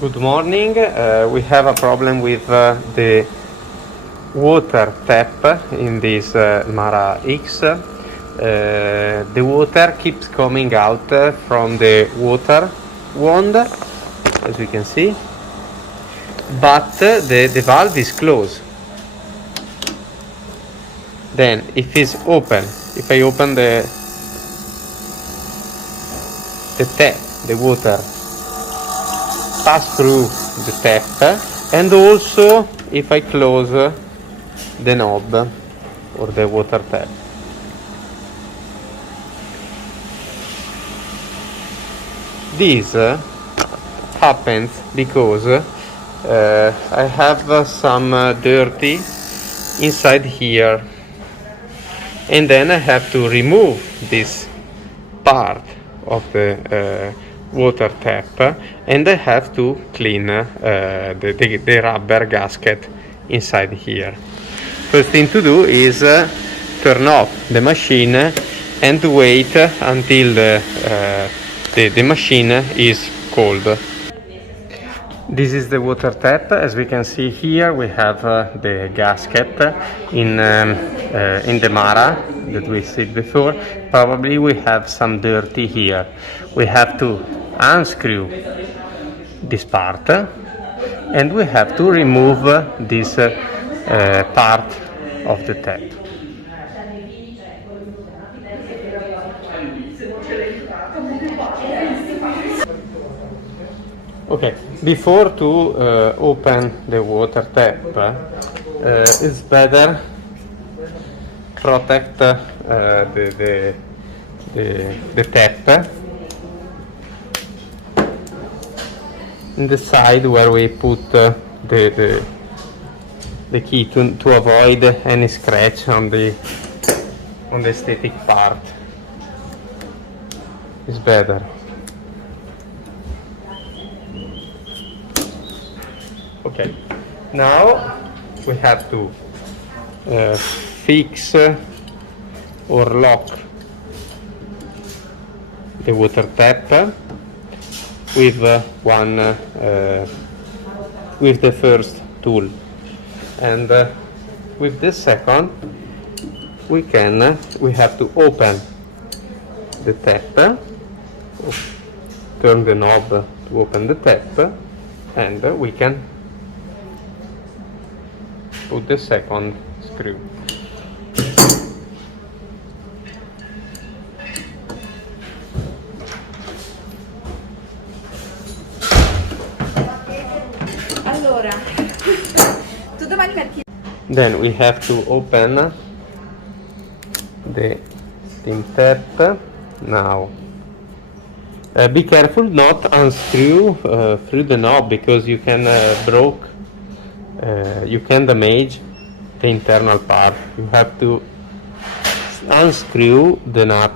Good morning. We have a problem with the water tap in this Mara X. The water keeps coming out from the water wand, as we can see, but the valve is closed. Then if it's open, if I open the tap, the water pass through the tap, and also if I close the knob or the water tap. This happens because I have some dirty inside here, and then I have to remove this part of the water tap, and I have to clean the rubber gasket inside here. First thing to do is turn off the machine and wait until the machine is cold. This is the water tap. As we can see here, we have the gasket in the Mara that we see before. Probably we have some dirty here. We have to unscrew this part, and we have to remove this part of the tap. Okay, before to open the water tap, it's better protect the tap in the side where we put the key to avoid any scratch on the static part. It's better. Okay, now we have to fix or lock the water tap with with the first tool, and with the second we have to open the tap, turn the knob to open the tap, and we can put the second screw. Allora, tu domani metti. Then we have to open the steam tap. Now be careful not unscrew through the knob, because you can you can damage the internal part. You have to unscrew the nut.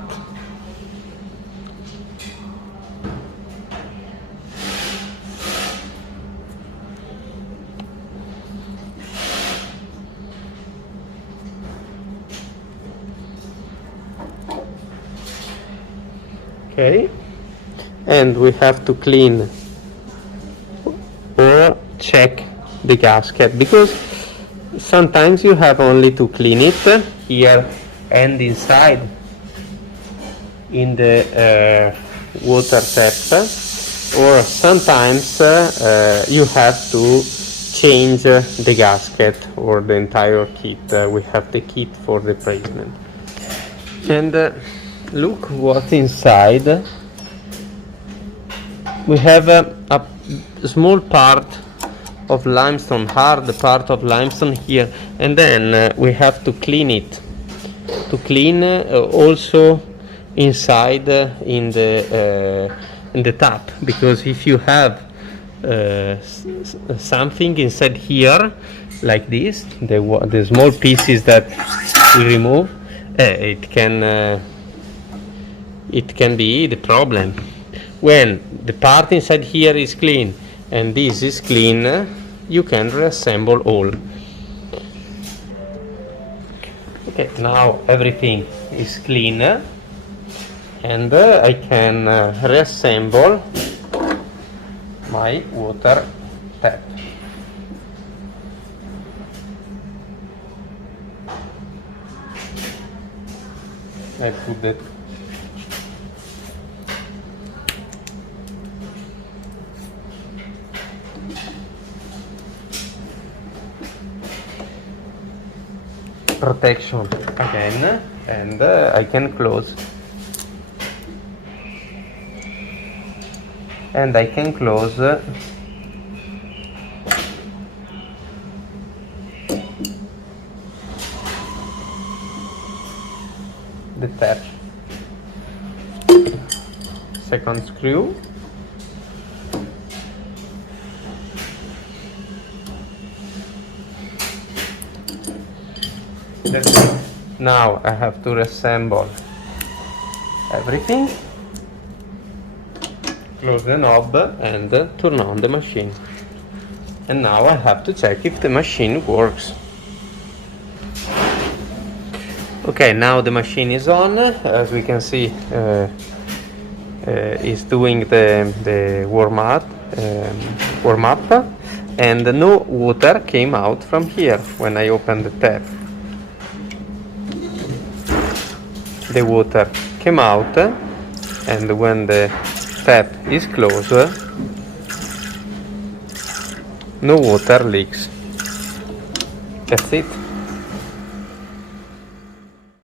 Okay, and we have to clean or check the gasket, because sometimes you have only to clean it here and inside in the water tap, or sometimes you have to change the gasket or the entire kit. We have the kit for the replacement. And look what's inside. We have a small part of limestone, hard part of limestone here, and then we have to clean it. To clean also inside in the tap, because if you have something inside here like this, the small pieces that we remove, it can be the problem. When the part inside here is clean and this is clean, you can reassemble all. Okay, now everything is clean, and I can reassemble my water tap. I put it protection again, and I can close. And I can close the tap. Second screw. That's it. Now I have to reassemble everything. Close the knob and turn on the machine. And now I have to check if the machine works. Okay, now the machine is on. As we can see, it's doing the warm up, and no water came out from here when I opened the tap. The water came out, and when the tap is closed, no water leaks. That's it.